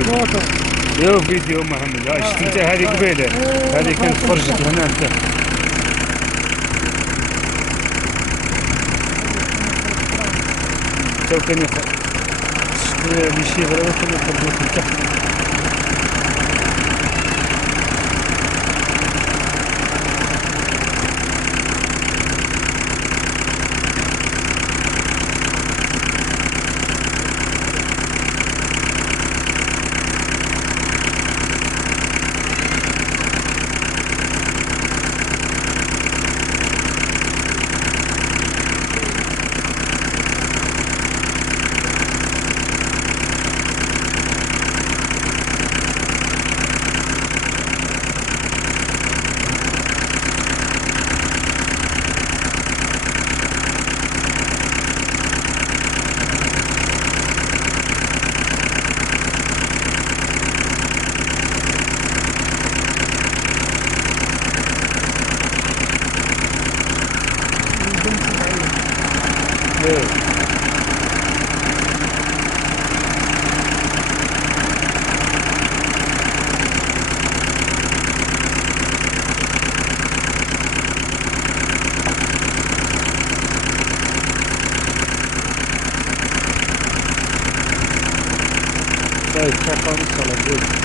فوتو. يو فيديو مهم. شفت انت هذه قبيله، هذه كانت فرجت هنا انت. تو كان شفت لي شي غير كانوا يقدموا في الكحك. ايه. طيب 9:30 على البيت.